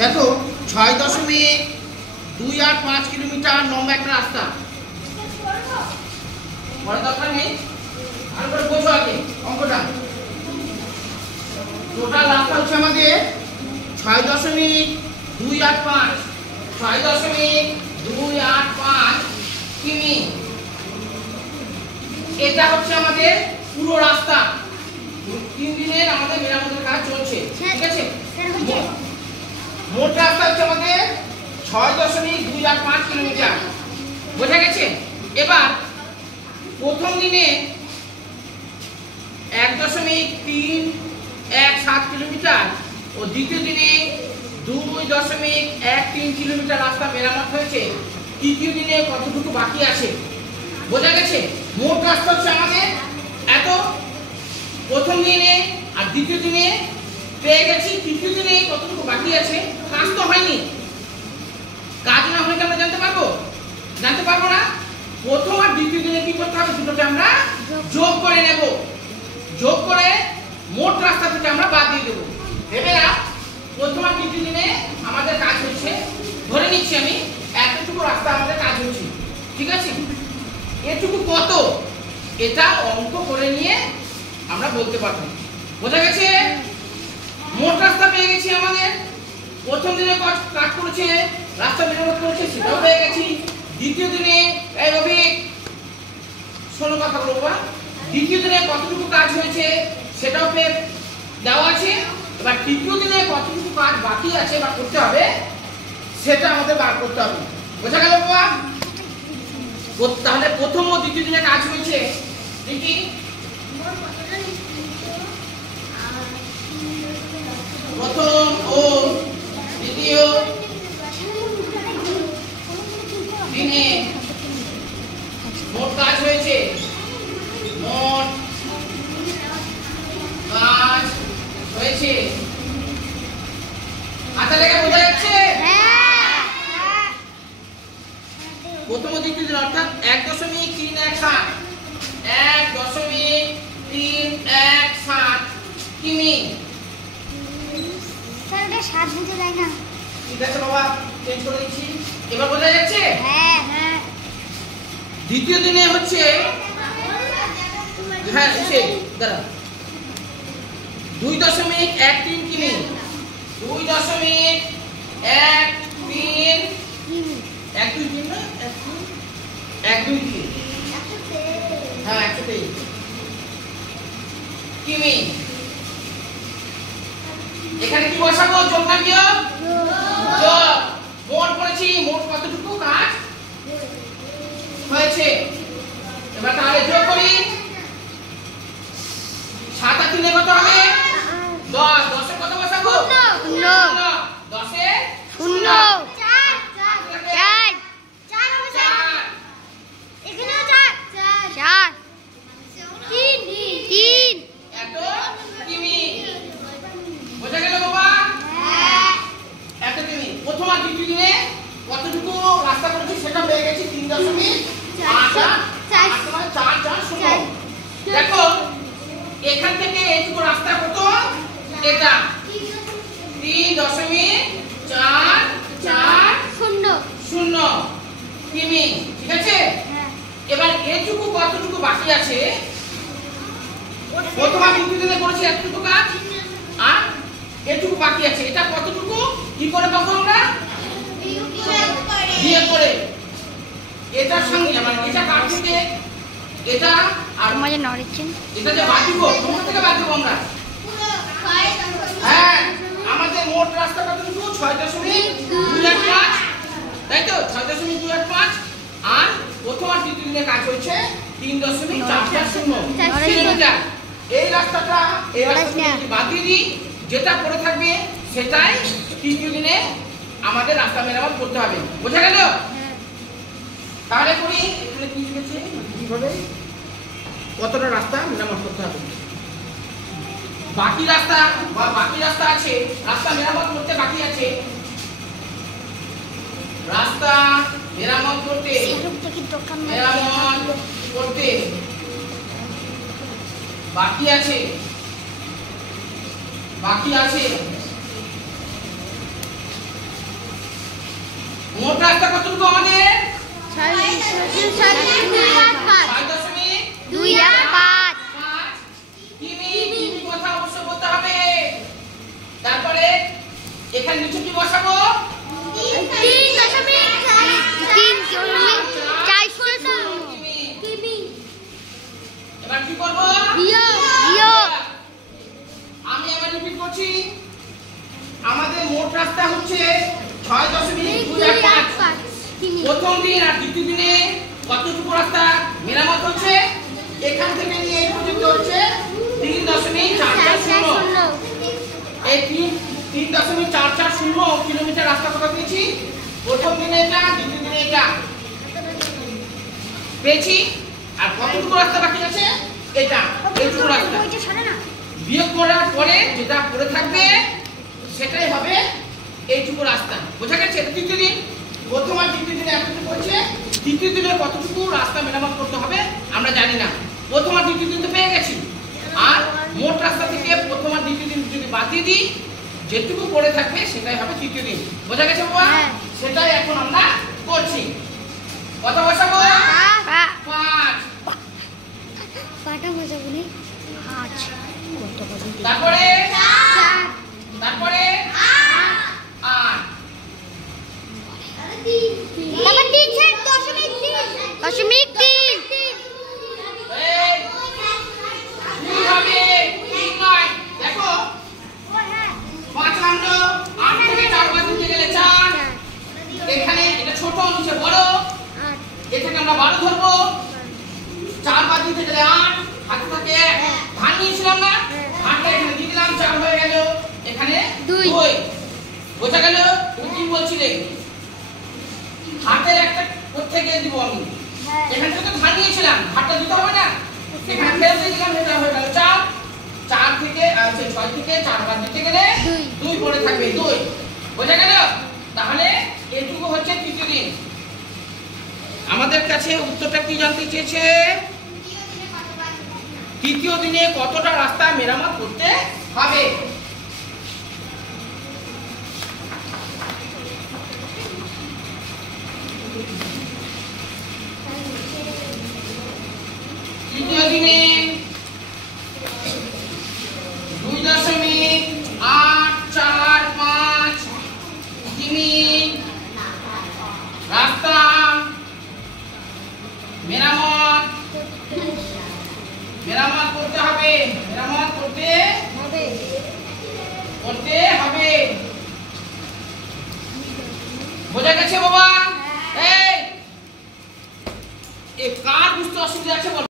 দেখো 6.285 কিলোমিটার লম্বা একটা রাস্তা। বড় দরকার নেই, আর করে বোঝো আগে অঙ্কটা। টোটাল রাস্তা হচ্ছে আমাদের 6.285 কিমি। এটা হচ্ছে আমাদের পুরো রাস্তা। 3 দিনের আমাদের মেরামতের কাজ চলছে, ঠিক আছে? মোট রাস্তা হচ্ছে আমাদের 6.285 কিলোমিটার, বোঝা গেছে? এবার প্রথম দিনে 1.317 কিলোমিটার ও দ্বিতীয় দিনে 2.13 কিলোমিটার রাস্তা মেরামত হয়েছে। তৃতীয় দিনে কতটুকু বাকি আছে, বোঝা গেছে? মোট রাস্তা হচ্ছে আমাদের এত। প্রথম দিনে আর দ্বিতীয় দিনে পেয়ে গেছি, তৃতীয় দিনে কতটুকু বাকি আছে। কাজ তো হয়নি, কাজ না হলে আমরা জানতে পারবো? জানতে পারবো না। প্রথম আর দ্বিতীয় দিনে কি করতে হবে, দুটোকে আমরা যোগ করে নেব। যোগ করে মোট রাস্তা থেকে আমরা বাদ দিয়ে দেবো। ভেবে নাও প্রথম আর দ্বিতীয় দিনে আমাদের কাজ হচ্ছে, ধরে নিচ্ছি আমি এতটুকু রাস্তা আমাদের কাজ হচ্ছে, ঠিক আছে? এটুকু কত, এটা অঙ্ক করে নিয়ে আমরা বলতে পারবো, বোঝা গেছে? মোট রাস্তা পেয়ে গেছি আমাদের। প্রথম দিনে কাজ করেছে, রাস্তা মেরামত করেছে, সেটাও পেয়ে গেছি। দ্বিতীয় দিনে এই রবি শোনো কথা বলবো, দ্বিতীয় দিনে কতটুকু কাজ হয়েছে সেটাও পেয়ে দেওয়া আছে। এবার তৃতীয় দিনে কতটুকু কাজ বাকি আছে বা করতে হবে সেটা আমাদের বার করতে হবে, বোঝা গেল বাবা? তাহলে প্রথম ও দ্বিতীয় দিনে কাজ হয়েছে ঠিকই। প্রথম ও দ্বিতীয় দিনে মোট কাজ হয়েছে, মোট কাজ হয়েছে। হাতে লেখা বোঝা যাচ্ছে? প্রথম ও দ্বিতীয় দিন অর্থাৎ 1.317 কিমি। স্যার এটা 7 বুঝে যায় না। ঠিক আছে বাবা, চেঞ্জ করে দিচ্ছি। এবার বোঝা যাচ্ছে? হ্যাঁ হ্যাঁ। দ্বিতীয় দিনে হচ্ছে হ্যাঁ সেই দাঁড়া 2.13 কিমি। 2.13 1.2 না 1.2 হ্যাঁ 123 কিমি। এখানে কি বসাবো, যোগ না বিয়োগ? যোগ। মোট করেছি, মোট কতটুকু কাজ হয়েছে। এবার তাহলে যোগ করি। 7 আর 3 কত হবে? 10। 10 এ কত বসাবো? 0। 10 এ 0। 4 এখানেও 4 3 এত কিমি, বোঝা গেল বাবা? হ্যাঁ। এত কিমি। প্রথম আর দ্বিতীয় দিনে কতটুকু রাস্তা করেছি সেটা পেয়ে গেছি 3.840। দেখো এখান থেকে এইটুকু রাস্তা কত, এটা 3.440 কিমি, ঠিক আছে? এবার এইটুকু কতটুকু বাকি আছে, প্রথম আর দ্বিতীয় দিনে করেছি এতটুকু কাজ, আর এইটুকু বাকি আছে। এটা কতটুকু কি করে পাবো আমরা? বিয়োগ করে। এটার সঙ্গে মানে এটা কাট থেকে এটা আর মজা নড়ছেন, এটা যে বাদ দিব, কোথা থেকে বাদ দিব আমরা? হ্যাঁ, আমাদের মোট রাস্তা কতটুকু? 6.285, তাই তো? 6.285। আর প্রথম আর দ্বিতীয় দিনে কাজ হয়েছে 3.440 কিলোমিটার। এই রাস্তাটা বাদ দিয়ে দিই, যেটা পড়ে থাকবে সেটাই তৃতীয় দিনে আমাদের রাস্তা মেরামত করতে হবে, বোঝা গেল? তাহলে করি, এখানে কি লিখেছে কিভাবে কতটা রাস্তা মেরামত করতে হবে। বাকি রাস্তা বা বাকি রাস্তা আছে, রাস্তা মেরামত করতে বাকি আছে, রাস্তা মেরামত করতে বাকি আছে কতটুকু আমাদের? 6.215 কিমি কথা অবশ্যই বলতে হবে। তারপরে এখানে নিচে কি বসাবো? 3.4 কিমি। এবার কি করব? আমি আবার রিপিট করছি। আমাদের মোট রাস্তা হচ্ছে 6.215। প্রথম দিন আর দ্বিতীয় দিনে কতটুকু রাস্তা মেরামত হচ্ছে? এখান থেকে নিয়ে এই পর্যন্ত হচ্ছে 3.440। এই 3.440 কিলোমিটার রাস্তা কথা পেয়েছি। প্রথম দিনে এটা, দ্বিতীয় দিনে এটা পেয়েছি। আর কতটুকু রাস্তা বাকি আছে? এটা, এইটুকু রাস্তা। বিয়োগ করার পরে যেটা পড়ে থাকবে সেটাই হবে এইটুকু রাস্তা। বোঝা গেছে? এটা তৃতীয় দিন। প্রথম আর দ্বিতীয় দিনে এতটুকু হচ্ছে। তৃতীয় দিনে কতটুকু রাস্তা মেরামত করতে হবে আমরা জানি না। প্রথম আর দ্বিতীয় দিন তো পেয়ে গেছি। আর মোট রাস্তা থেকে প্রথম আর দ্বিতীয় দিন যদি বাদ দিয়ে দিই, যেটুকু পড়ে থাকবে সেটাই হবে তৃতীয় দিন। বোঝা গেছে বাবা? সেটাই এখন আমরা করছি। কত বসাবো? 5। তারপরে 8। এই 2 হবে, 3 নয়। দেখো 5 নামলো, 8 থেকে 4 বাদ দিতে গেলে 4। এখানে এটা ছোট নিচে বড়, এটাকে আমরা 12 ধরবো। 4 বাদ দিতে গেলে 8, হাতে থাকে 1। ধান নিয়েছিলাম না, হাতে এখানে দিয়ে দিলাম, 4 হয়ে গেল। এখানে 2। বোঝা গেল? তুমি কি বলছিলে? হাতের একটা কোথা গিয়ে দিব আমি? এখান থেকে তো ধান নিয়েছিলাম, হাতটা দিতে হবে না? এখানে ফেলে দিয়ে দিলাম, এটা হয়ে গেল 4। 4 থেকে 6 থেকে 4 বাদ দিতে গেলে 2 পড়ে থাকবে, 2। বোঝা গেল? তাহলে এটুকু হচ্ছে তৃতীয় দিন। আমাদের কাছে উত্তরটা কি জানতে চেয়েছে? তৃতীয় দিনে কতটা রাস্তা মেরামত করতে হবে? তৃতীয় দিনে 2.845 কিমি রাস্তা মেরামত করতে হবে। মেরামত করতে হবে। বোঝা গেছে বাবা? এই কার বুঝতে অসুবিধা আছে বল?